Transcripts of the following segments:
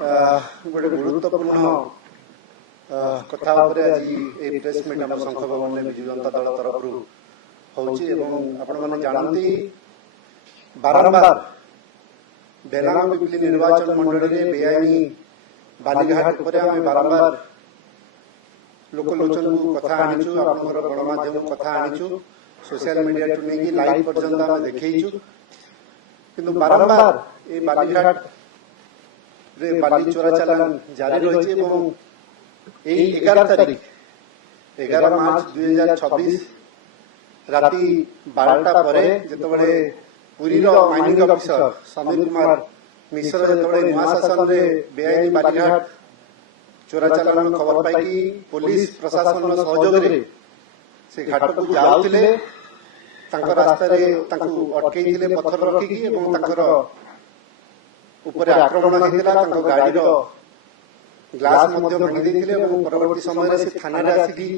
गोटे गुरुत्वपूर्ण कथा आज प्रेस मीट आम संघ भवन में विजु जनता दल तरफ आपण जानती बारंबार बेलांग पिपली निर्वाचन मंडल में बेआईनी बालीघाट पर आम बारंबार लोकलोचन को कथा आनीचु आपनकर गणमाध्यम कथा आनीचु सोशल मीडिया टू नहीं लाइव पर्यंत आम देखु किंतु बारंबार ये बालीघाट रे बाली चोरा चालान जारी रही है 11 तारीख 11 मार्च 2026 राति 12टा पर जिते पुरी माइनिंग ऑफिसर समीर कुमार मिश्र जो नुआ शासन में बेआईनी बालीघाट चोरा चालान खबर पाई पुलिस प्रशासन सहयोग से घाट को जाऊले रास्ता अटकई पत्थर रखिकी ऊपर आक्रमण होता गाड़ी ग्लास भांगी देते परवर्ती समय से थाना आसिकी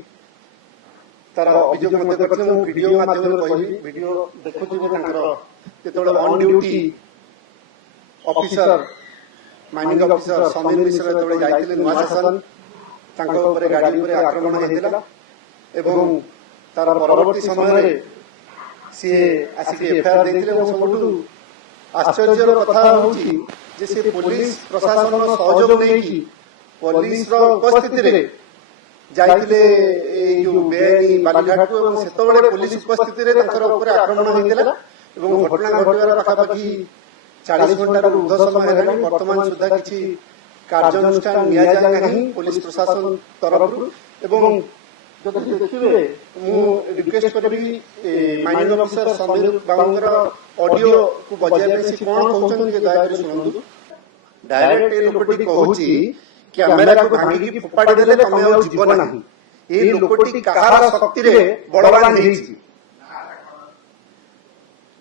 तार अभियोग वीडियो माध्यम वीडियो देखुए on duty officer mining officer Samir Mishra जो जाते नुआ शासन गाड़ी पर आक्रमण होता एवं तार परवर्ती समय सी आसिक एफआईआर देते सब आश्चर्य कथा होची जे से पुलिस प्रशासन सहयोग नहीं पुलिस उपस्थिति जाइले जो बेआईनी बालीघाट को सेतबेले पुलिस उपस्थिति आक्रमण होता और घटना घटवार पाखापाखि 40 घंटा ऊर्ध समय है वर्तमान सुधा किसी कार्यानुष्ठान नि पुलिस प्रशासन तरफ जदि देखिए रिक्वेस्ट करी माइनिंग ऑफिसर समीर बाबूर ऑडियो को बजाय से कौन कहते दयाकर शुणु डायरेक्ट ये लोकटी कहूची कैमेरा को भांगी फोपाड़ी देले तमे और जीवन नहीं ये लोकटी कहार शक्ति रे बड़वान हेछि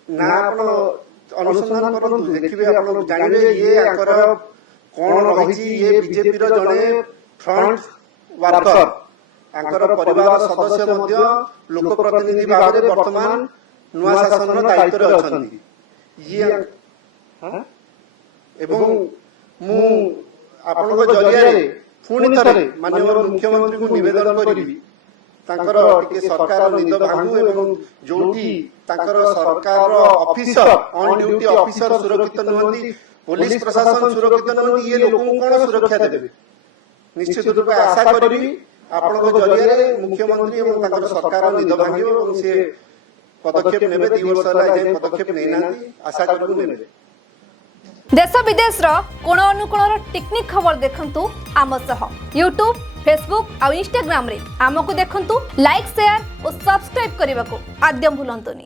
ना आपण अनुसंधान करंतु देखिबे आपण जानिबे ये आकर कोन रहिछि ये बीजेपी रो जने फ्रंट वर्कर आंकर परिवार सदस्य मध्य लोक प्रतिनिधि भाव में वर्तमान नुआ शासन दायित्व रे अछंती ये एवं मु आपनको जरिया पुणी थे माननीय मुख्यमंत्री को निवेदन करी सरकार निद भांगू एवं जोटी सरकार ऑफिसर ऑन ड्यूटी ऑफिसर सुरक्षित नुहति पुलिस प्रशासन सुरक्षित नुहति ये लोक कौन सुरक्षा देवे निश्चित रूप आशा करी आपनको जरिया मुख्यमंत्री एवं सरकार निद भांगे से पदक्षेप नेबे 2 वर्ष होला पदक्षेप नै आशा करू नेबे। देश विदेश कोण अनुकोण टेक्निक खबर देखंतु आम सह यूट्यूब फेसबुक और इंस्टाग्राम रे आमको देखंतु लाइक शेयर और सब्सक्राइब करने को आद्यम भूलंतुनी।